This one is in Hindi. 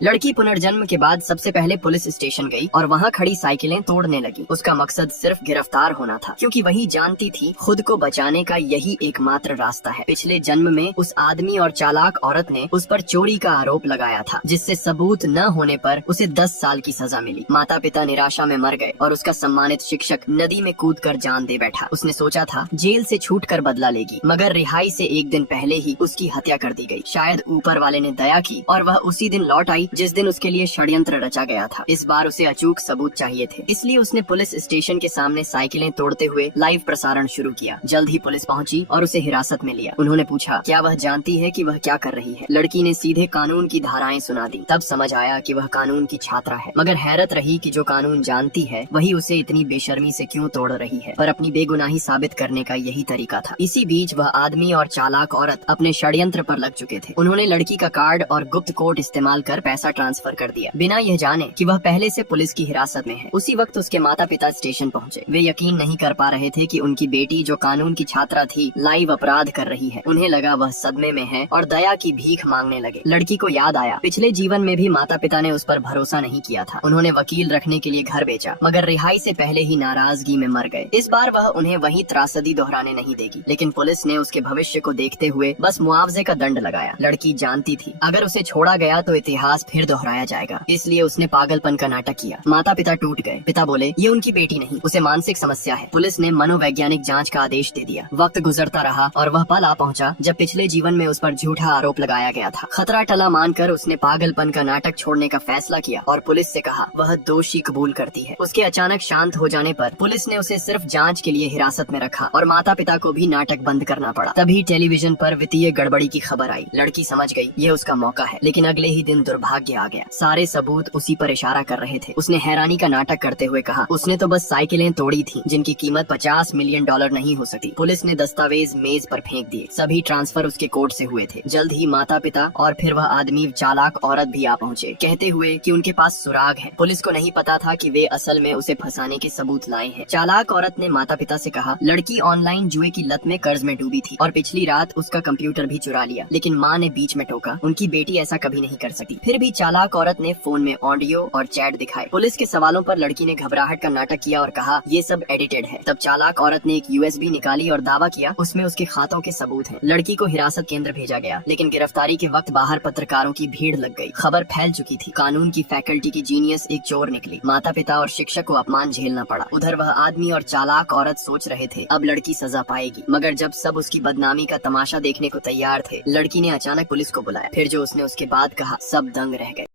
लड़की पुनर्जन्म के बाद सबसे पहले पुलिस स्टेशन गई और वहाँ खड़ी साइकिलें तोड़ने लगी। उसका मकसद सिर्फ गिरफ्तार होना था, क्योंकि वही जानती थी खुद को बचाने का यही एकमात्र रास्ता है। पिछले जन्म में उस आदमी और चालाक औरत ने उस पर चोरी का आरोप लगाया था, जिससे सबूत न होने पर उसे 10 साल की सजा मिली। माता पिता निराशा में मर गए और उसका सम्मानित शिक्षक नदी में कूदकर जान दे बैठा। उसने सोचा था जेल से छूटकर बदला लेगी, मगर रिहाई से एक दिन पहले ही उसकी हत्या कर दी गई। शायद ऊपर वाले ने दया की और वह उसी दिन लौट आई जिस दिन उसके लिए षड्यंत्र रचा गया था। इस बार उसे अचूक सबूत चाहिए थे, इसलिए उसने पुलिस स्टेशन के सामने साइकिलें तोड़ते हुए लाइव प्रसारण शुरू किया। जल्द ही पुलिस पहुंची और उसे हिरासत में लिया। उन्होंने पूछा, क्या वह जानती है कि वह क्या कर रही है? लड़की ने सीधे कानून की धाराएं सुना दी। तब समझ आया कि वह कानून की छात्रा है, मगर हैरत रही कि जो कानून जानती है वही उसे इतनी बेशर्मी से क्यों तोड़ रही है। पर अपनी बेगुनाही साबित करने का यही तरीका था। इसी बीच वह आदमी और चालाक औरत अपने षड्यंत्र पर लग चुके थे। उन्होंने लड़की का कार्ड और गुप्त कोड इस्तेमाल कर पैसा ट्रांसफर कर दिया, बिना यह जाने कि वह पहले से पुलिस की हिरासत में है। उसी वक्त उसके माता पिता स्टेशन पहुंचे। वे यकीन नहीं कर पा रहे थे कि उनकी बेटी, जो कानून की छात्रा थी, लाइव अपराध कर रही है। उन्हें लगा वह सदमे में है और दया की भीख मांगने लगे। लड़की को याद आया, पिछले जीवन में भी माता पिता ने उस पर भरोसा नहीं किया था। उन्होंने वकील रखने के लिए घर बेचा, मगर रिहाई से पहले ही नाराजगी में मर गए। इस बार वह उन्हें वही त्रासदी दोहराने नहीं देगी। लेकिन पुलिस ने उसके भविष्य को देखते हुए बस मुआवजे का दंड लगाया। लड़की जानती थी अगर उसे छोड़ा गया तो इतिहास फिर दोहराया जाएगा, इसलिए उसने पागलपन का नाटक किया। माता पिता टूट गए। पिता बोले, ये उनकी बेटी नहीं, उसे मानसिक समस्या है। पुलिस ने मनोवैज्ञानिक जांच का आदेश दे दिया। वक्त गुजरता रहा और वह पल आ पहुंचा जब पिछले जीवन में उस पर झूठा आरोप लगाया गया था। खतरा टला मानकर उसने पागलपन का नाटक छोड़ने का फैसला किया और पुलिस से कहा वह दोषी कबूल करती है। उसके अचानक शांत हो जाने पर पुलिस ने उसे सिर्फ जांच के लिए हिरासत में रखा और माता पिता को भी नाटक बंद करना पड़ा। तभी टेलीविजन पर वित्तीय गड़बड़ी की खबर आई। लड़की समझ गई ये उसका मौका है, लेकिन अगले ही दिन दुर्भाग्य आ गया। सारे सबूत उसी पर इशारा कर रहे थे। उसने हैरानी का नाटक करते हुए कहा, उसने तो बस साइकिलें तोड़ी थी जिनकी कीमत $50 मिलियन नहीं हो सकती। पुलिस ने दस्तावेज मेज पर फेंक दिए। सभी ट्रांसफर उसके कोर्ट से हुए थे। जल्द ही माता पिता और फिर वह आदमी चालाक औरत भी आ पहुंचे, कहते हुए कि उनके पास सुराग है। पुलिस को नहीं पता था कि वे असल में उसे फंसाने के सबूत लाए हैं। चालाक औरत ने माता पिता से कहा, लड़की ऑनलाइन जुए की लत में कर्ज में डूबी थी और पिछली रात उसका कंप्यूटर भी चुरा लिया। लेकिन माँ ने बीच में टोका, उनकी बेटी ऐसा कभी नहीं कर सकती। फिर भी चालाक औरत ने फोन में ऑडियो और चैट दिखाए। पुलिस के सवालों पर लड़की ने घबराहट का नाटक किया और कहा ये सब एडिटेड है। तब चालाक औरत ने एक USB निकाली और दावा किया उसमें उसके खातों के सबूत हैं। लड़की को हिरासत केंद्र भेजा गया, लेकिन गिरफ्तारी के वक्त बाहर पत्रकारों की भीड़ लग गई। खबर फैल चुकी थी। कानून की फैकल्टी की जीनियस एक चोर निकली। माता पिता और शिक्षक को अपमान झेलना पड़ा। उधर वह आदमी और चालाक औरत सोच रहे थे अब लड़की सजा पाएगी, मगर जब सब उसकी बदनामी का तमाशा देखने को तैयार थे, लड़की ने अचानक पुलिस को बुलाया। फिर जो उसने उसके बाद कहा, सब दंग रह गए।